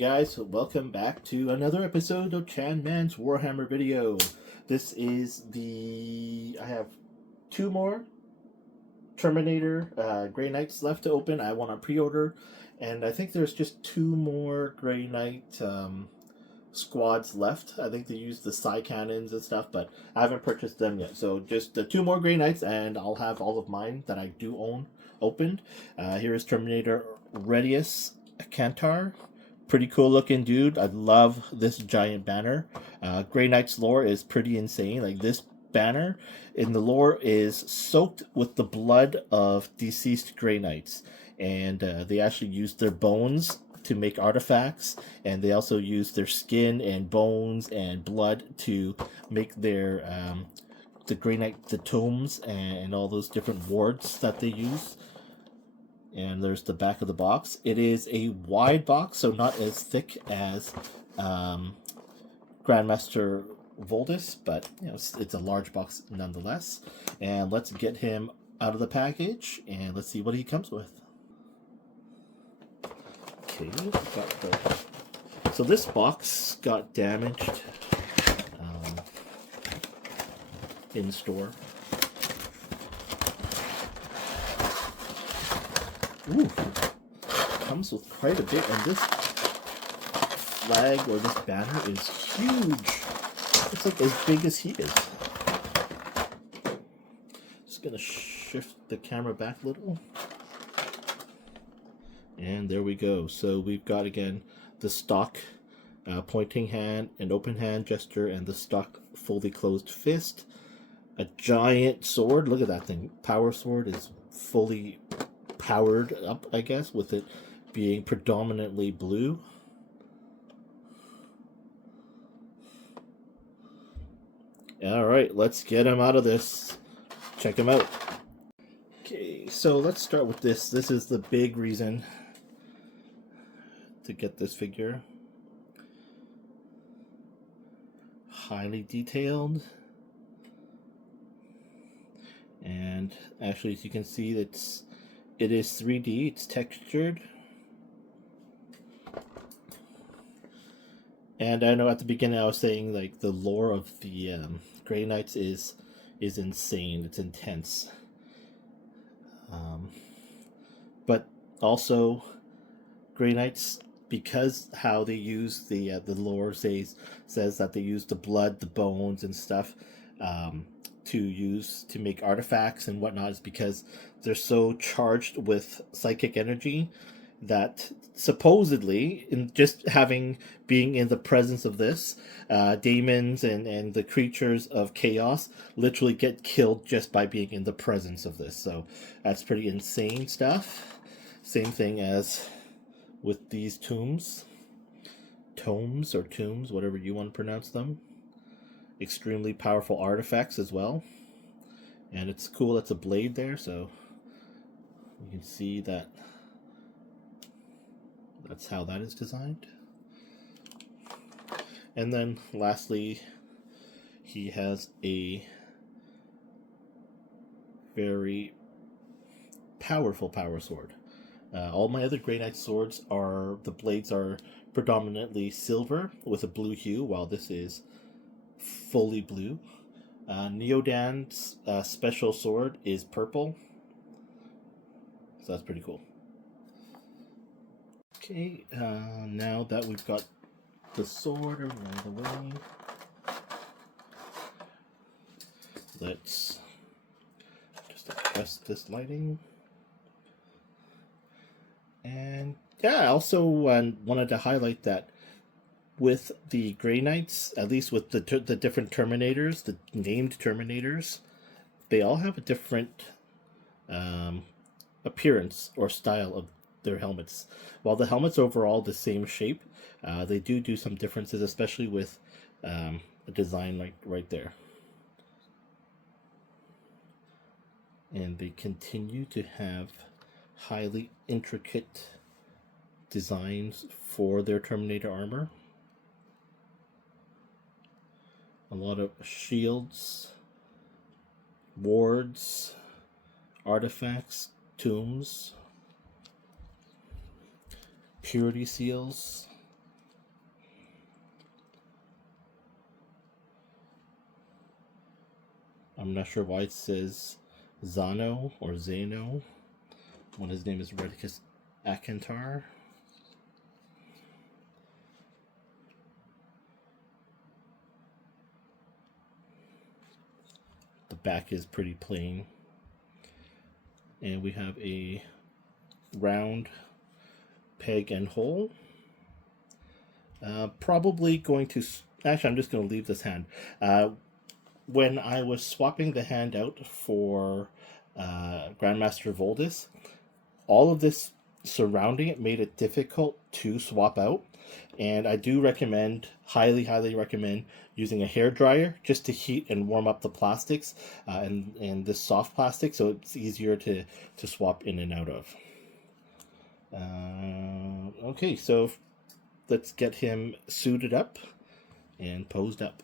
Hey guys, welcome back to another episode of Chan Man's Warhammer video. This is I have two more Terminator Grey Knights left to open. I want to pre-order, and I think there's just two more Grey Knight squads left. I think they use the Psy cannons and stuff, but I haven't purchased them yet. So just the two more Grey Knights, and I'll have all of mine that I do own opened. Here is Terminator Retius Akantar. Pretty cool looking dude. I love this giant banner. Grey Knight's lore is pretty insane. Like, this banner in the lore is soaked with the blood of deceased Grey Knights, and they actually use their bones to make artifacts, and they also use their skin and bones and blood to make their the Grey Knight, the tomes, and all those different wards that they use. And there's the back of the box. It is a wide box, so not as thick as Grandmaster Voldus, but it's a large box nonetheless. And let's get him out of the package, and let's see what he comes with. Okay, so this box got damaged in store. Ooh, comes with quite a bit, and this flag or this banner is huge. It's like as big as he is. Just gonna shift the camera back a little. And there we go. So we've got, again, the stock pointing hand and open hand gesture, and the stock fully closed fist. A giant sword. Look at that thing. Power sword is fully powered up, I guess, with it being predominantly blue. Alright, let's get him out of this. Check him out. Okay, so let's start with this. This is the big reason to get this figure. Highly detailed. And actually, as you can see, it is 3D, it's textured. And I know at the beginning I was saying, like, the lore of the Grey Knights is insane, it's intense. But also, Grey Knights, because how they use the lore says that they use the blood, the bones and stuff to use to make artifacts and whatnot, is because they're so charged with psychic energy that supposedly, in just being in the presence of this, demons and the creatures of chaos literally get killed just by being in the presence of this. So that's pretty insane stuff. Same thing as with these tomes, whatever you want to pronounce them. Extremely powerful artifacts as well. And it's cool, that's a blade there, so you can see that that's how that is designed. And then lastly, he has a very powerful power sword. All my other Grey Knight swords the blades are predominantly silver with a blue hue, while this is fully blue. Neodan's special sword is purple, so that's pretty cool. Okay, now that we've got the sword out of the way, let's just adjust this lighting. And yeah, I also wanted to highlight that with the Grey Knights, at least with the different Terminators, the named Terminators, they all have a different appearance or style of their helmets. While the helmet's overall the same shape, they do some differences, especially with a design like right there. And they continue to have highly intricate designs for their Terminator armor. A lot of shields, wards, artifacts, tombs, purity seals, I'm not sure why it says Zano or Zano when his name is Retius Akantar. The back is pretty plain. And we have a round peg and hole. Probably going to... Actually, I'm just going to leave this hand. When I was swapping the hand out for Grandmaster Voldis, all of this surrounding it made it difficult to swap out. And I do recommend, highly recommend, using a hair dryer just to heat and warm up the plastics and this soft plastic, so it's easier to swap in and out of. Okay, so let's get him suited up and posed up.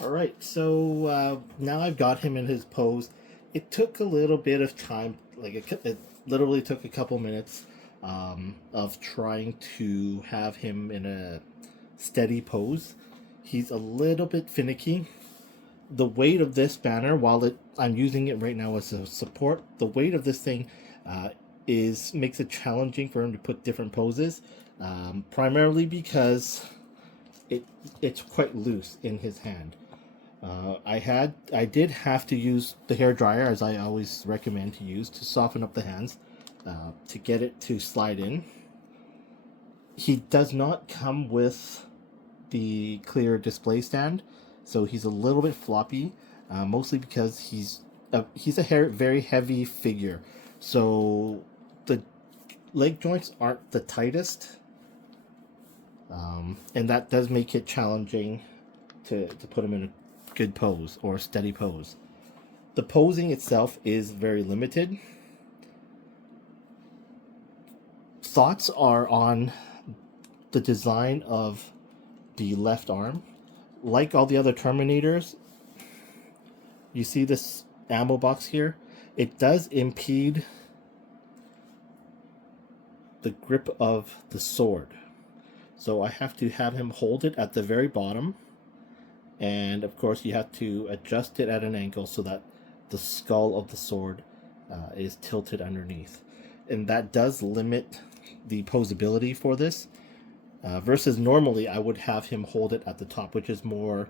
Alright, so now I've got him in his pose. It took a little bit of time, like it literally took a couple minutes of trying to have him in a steady pose. He's a little bit finicky. The weight of this banner, while I'm using it right now as a support, the weight of this thing makes it challenging for him to put different poses, primarily because it's quite loose in his hand. I did have to use the hair dryer, as I always recommend to use, to soften up the hands, to get it to slide in. He does not come with the clear display stand, so he's a little bit floppy, mostly because he's a very heavy figure, so the leg joints aren't the tightest, and that does make it challenging to put him in a good pose or steady pose. The posing itself is very limited. Thoughts are on the design of the left arm. Like all the other Terminators, you see this ammo box here? It does impede the grip of the sword. So I have to have him hold it at the very bottom. And of course you have to adjust it at an angle so that the skull of the sword is tilted underneath. And that does limit the posability for this. Versus normally I would have him hold it at the top, which is more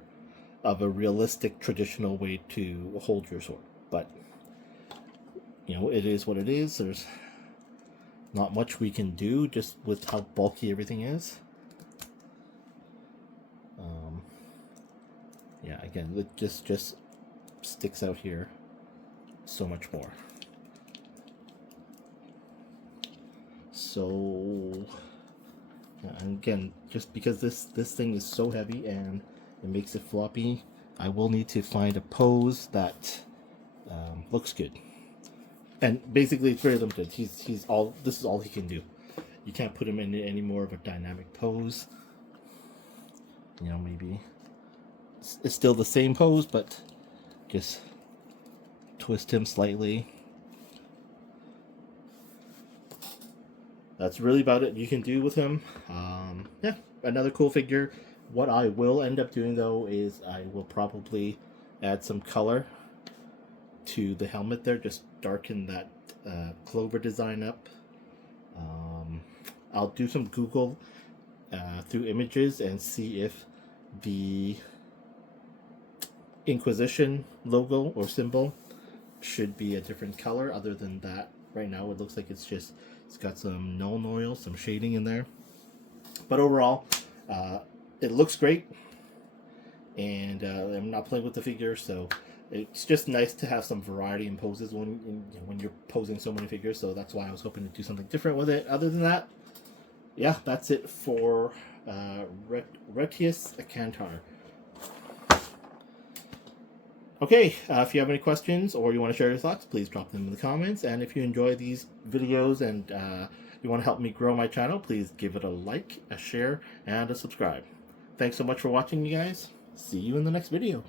of a realistic traditional way to hold your sword. But, you know, it is what it is. There's not much we can do just with how bulky everything is. Yeah, again, it just sticks out here so much more. So, and again, just because this thing is so heavy and it makes it floppy, I will need to find a pose that looks good. And basically, it's very limited. This is all he can do. You can't put him in any more of a dynamic pose. You know, maybe it's still the same pose, but just twist him slightly. That's really about it you can do with him. Yeah, another cool figure. What I will end up doing though is I will probably add some color to the helmet there, just darken that clover design up. I'll do some Google through images and see if the Inquisition logo or symbol should be a different color. Other than that, right now it looks like it's got some Nuln Oil, some shading in there. But overall, it looks great, and I'm not playing with the figure, so it's just nice to have some variety in poses when you're posing so many figures. So that's why I was hoping to do something different with it. Other than that, yeah, that's it for Retius Akantar. Okay, if you have any questions or you want to share your thoughts, please drop them in the comments. And if you enjoy these videos and you want to help me grow my channel, please give it a like, a share, and a subscribe. Thanks so much for watching, you guys. See you in the next video.